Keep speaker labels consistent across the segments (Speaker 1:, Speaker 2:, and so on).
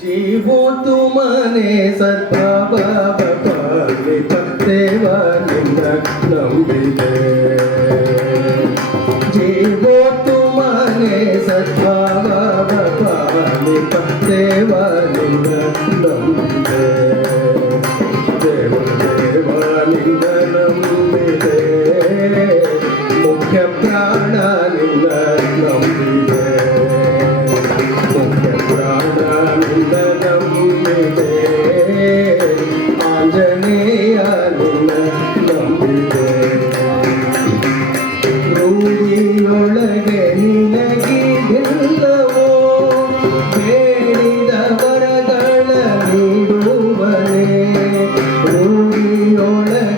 Speaker 1: जीवो तुमने सत्प्रभाव पत्तेवा निंद नंबिते जीवो तुमने सत्प्रभाव पत्तेवा निंद नंबिते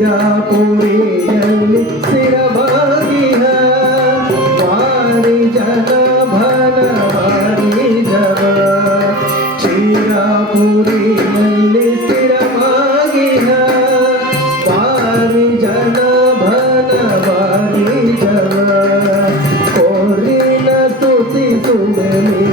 Speaker 1: ಸಿರಾಪುರಿಯಲ್ಲಿ ಸಿರಬಾಗಿಹ ವಾರಿ ಜನ ಭನ ವಾರಿ ಜನ ಶಿರಾಪುರಿಯಲ್ಲಿ ಸಿರಬಾಗಿಹ ವಾರಿ ಜನ ಭನ ವಾರಿ ಜನ ಕೋರಿನ ತುತಿ ಸುಮನಿ